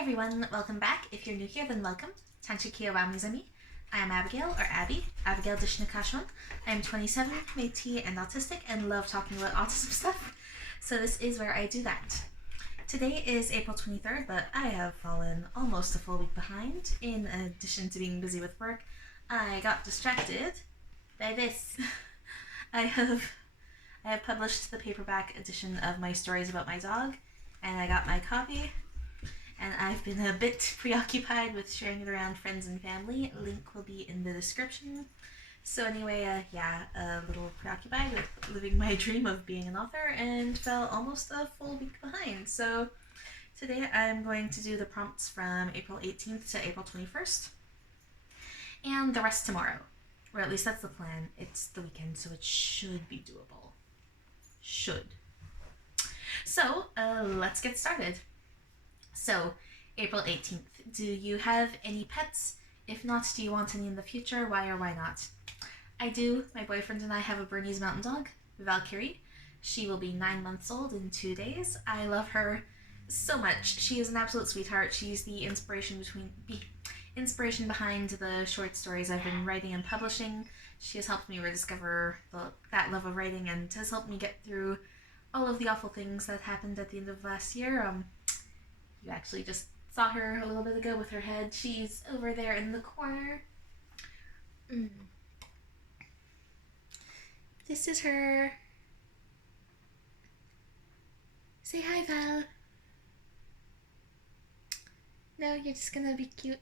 everyone, welcome back. If you're new here, then welcome. Tanchikia Wamizami. I am Abigail, or Abby, Abigail Dishnakashwan. I am 27, Métis, and autistic, and love talking about autism stuff. So this is where I do that. Today is April 23rd, but I have fallen almost a full week behind. In addition to being busy with work, I got distracted by this. I have published the paperback edition of my stories about my dog, and I got my copy. And I've been a bit preoccupied with sharing it around friends and family. Link will be in the description. So anyway, a little preoccupied with living my dream of being an author and fell almost a full week behind. So today I'm going to do the prompts from April 18th to April 21st. And the rest tomorrow. Or at least that's the plan. It's the weekend, so it should be doable. Should. So, let's get started. So, April 18th. Do you have any pets? If not, do you want any in the future? Why or why not? I do. My boyfriend and I have a Bernese Mountain Dog, Valkyrie. She will be 9 months old in 2 days. I love her so much. She is an absolute sweetheart. She's the inspiration behind the short stories I've been writing and publishing. She has helped me rediscover that love of writing and has helped me get through all of the awful things that happened at the end of last year. You actually just saw her a little bit ago with her head. She's over there in the corner. This is her. Say hi, Val. No, you're just gonna be cute.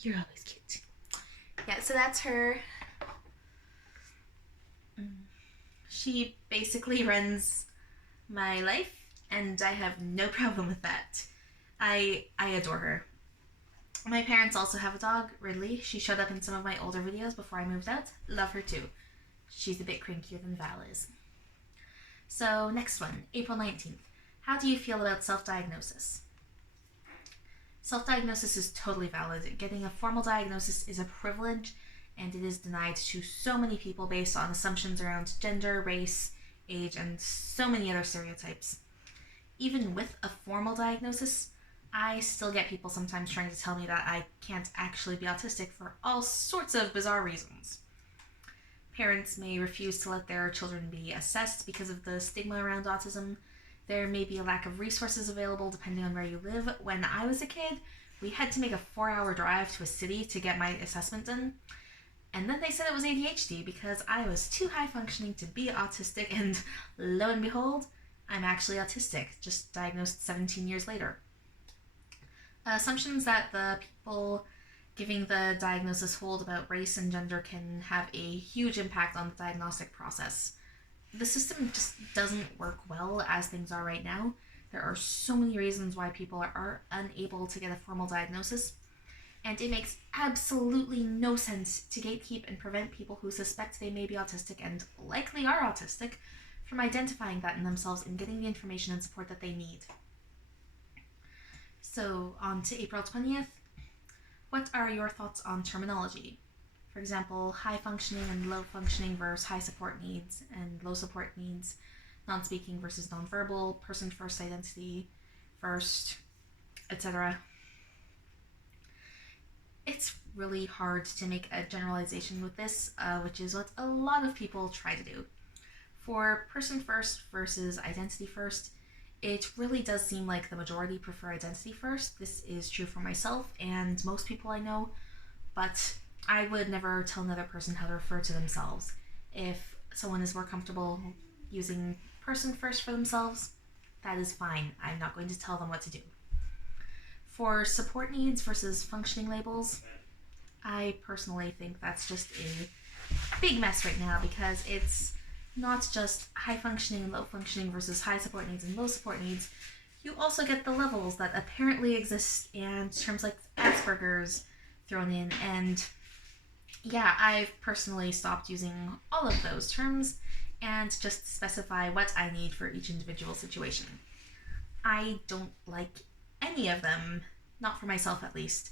You're always cute. Yeah, so that's her. She basically runs my life, and I have no problem with that. I adore her. My parents also have a dog, Ridley. She showed up in some of my older videos before I moved out. Love her too. She's a bit crankier than Val is. So next one, April 19th. How do you feel about self-diagnosis? Self-diagnosis is totally valid. Getting a formal diagnosis is a privilege, and it is denied to so many people based on assumptions around gender, race, age, and so many other stereotypes. Even with a formal diagnosis, I still get people sometimes trying to tell me that I can't actually be autistic for all sorts of bizarre reasons. Parents may refuse to let their children be assessed because of the stigma around autism. There may be a lack of resources available depending on where you live. When I was a kid, we had to make a 4-hour drive to a city to get my assessment done. And then they said it was ADHD because I was too high functioning to be autistic, and lo and behold, I'm actually autistic, just diagnosed 17 years later. Assumptions that the people giving the diagnosis hold about race and gender can have a huge impact on the diagnostic process. The system just doesn't work well as things are right now. There are so many reasons why people are unable to get a formal diagnosis, and it makes absolutely no sense to gatekeep and prevent people who suspect they may be autistic and likely are autistic from identifying that in themselves and getting the information and support that they need. So, on to April 20th. What are your thoughts on terminology? For example, high functioning and low functioning versus high support needs and low support needs, non-speaking versus non-verbal, person first, identity first, etc. It's really hard to make a generalization with this, which is what a lot of people try to do. For person first versus identity first, it really does seem like the majority prefer identity first. This is true for myself and most people I know, but I would never tell another person how to refer to themselves. If someone is more comfortable using person first for themselves, that is fine. I'm not going to tell them what to do. For support needs versus functioning labels, I personally think that's just a big mess right now because it's not just high functioning and low functioning versus high support needs and low support needs. You also get the levels that apparently exist and terms like Asperger's thrown in, and yeah, I've personally stopped using all of those terms and just specify what I need for each individual situation. I don't like any of them, not for myself at least.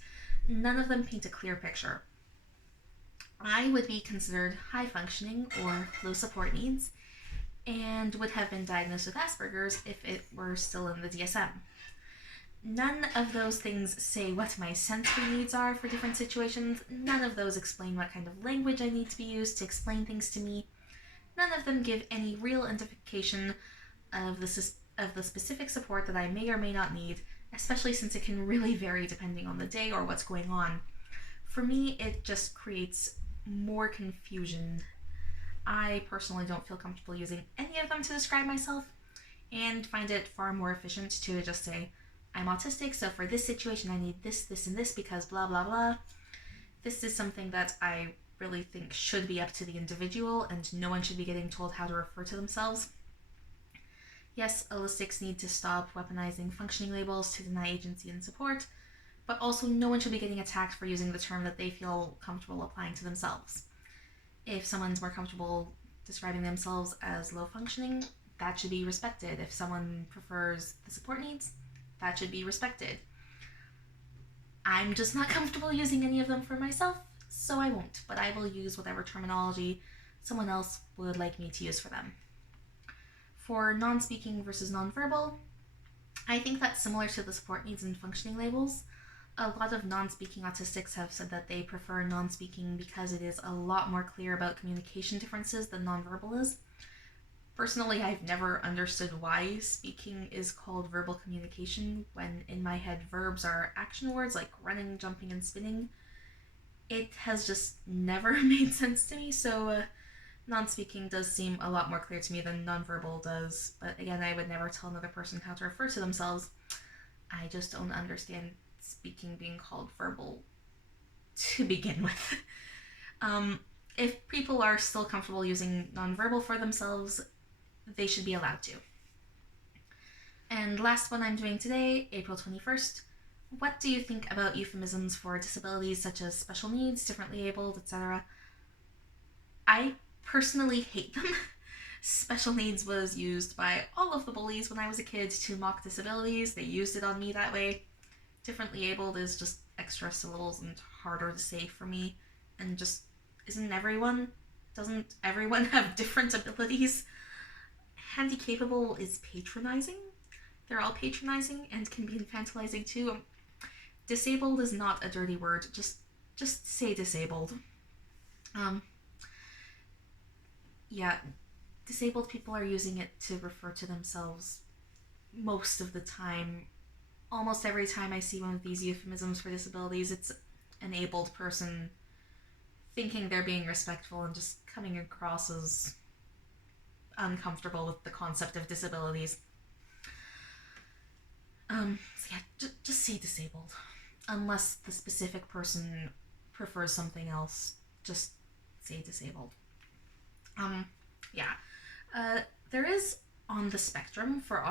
None of them paint a clear picture. I would be considered high functioning or low support needs and would have been diagnosed with Asperger's if it were still in the DSM. None of those things say what my sensory needs are for different situations. None of those explain what kind of language I need to be used to explain things to me. None of them give any real indication of the specific support that I may or may not need, especially since it can really vary depending on the day or what's going on. For me, it just creates more confusion. I personally don't feel comfortable using any of them to describe myself, and find it far more efficient to just say, I'm autistic, so for this situation I need this, this, and this because blah, blah, blah. This is something that I really think should be up to the individual, and no one should be getting told how to refer to themselves. Yes, allistics need to stop weaponizing functioning labels to deny agency and support, but also no one should be getting attacked for using the term that they feel comfortable applying to themselves. If someone's more comfortable describing themselves as low functioning, that should be respected. If someone prefers the support needs, that should be respected. I'm just not comfortable using any of them for myself, so I won't, but I will use whatever terminology someone else would like me to use for them. For non-speaking versus non-verbal, I think that's similar to the support needs and functioning labels. A lot of non-speaking autistics have said that they prefer non-speaking because it is a lot more clear about communication differences than non-verbal is. Personally, I've never understood why speaking is called verbal communication when in my head verbs are action words like running, jumping, and spinning. It has just never made sense to me, so non-speaking does seem a lot more clear to me than non-verbal does. But again, I would never tell another person how to refer to themselves. I just don't understand speaking being called verbal to begin with. If people are still comfortable using non-verbal for themselves, they should be allowed to. And last one I'm doing today, April 21st. What do you think about euphemisms for disabilities such as special needs, differently abled, etc.? I personally hate them. Special needs was used by all of the bullies when I was a kid to mock disabilities. They used it on me that way. Differently abled is just extra syllables and harder to say for me. And just, doesn't everyone have different abilities? Handicapable is patronizing. They're all patronizing and can be infantilizing too. Disabled is not a dirty word. Just say disabled. Yeah, disabled people are using it to refer to themselves most of the time. Almost every time I see one of these euphemisms for disabilities, it's an abled person thinking they're being respectful and just coming across as uncomfortable with the concept of disabilities. So yeah, just say disabled. Unless the specific person prefers something else, just say disabled. There is on the spectrum for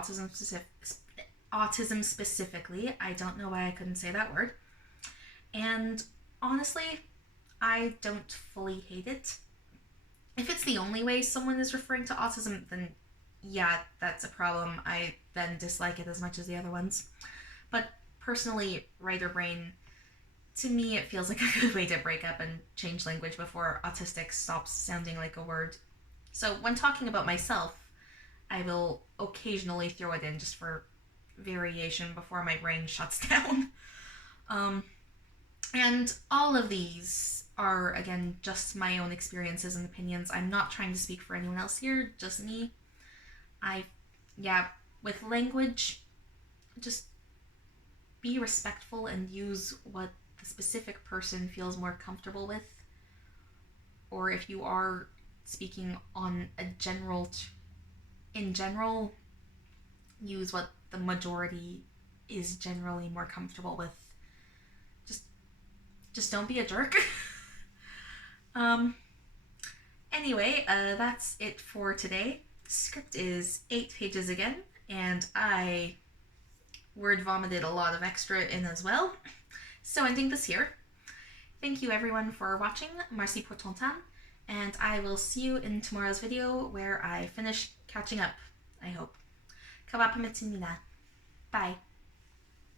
autism specifically. I don't know why I couldn't say that word. And honestly, I don't fully hate it. If it's the only way someone is referring to autism, then yeah, that's a problem. I then dislike it as much as the other ones. But personally, writer brain, to me, it feels like a good way to break up and change language before autistic stops sounding like a word. So when talking about myself, I will occasionally throw it in just for variation before my brain shuts down. And all of these are, again, just my own experiences and opinions. I'm not trying to speak for anyone else here, just me. With language, just be respectful and use what the specific person feels more comfortable with. Or if you are speaking on a in general, use what the majority is generally more comfortable with. Just don't be a jerk. Anyway, that's it for today. Script is 8 pages again, and I word vomited a lot of extra in as well. So ending this here. Thank you everyone for watching. Merci pour ton temps. And I will see you in tomorrow's video where I finish catching up, I hope. Ka wapamitin mina. Bye.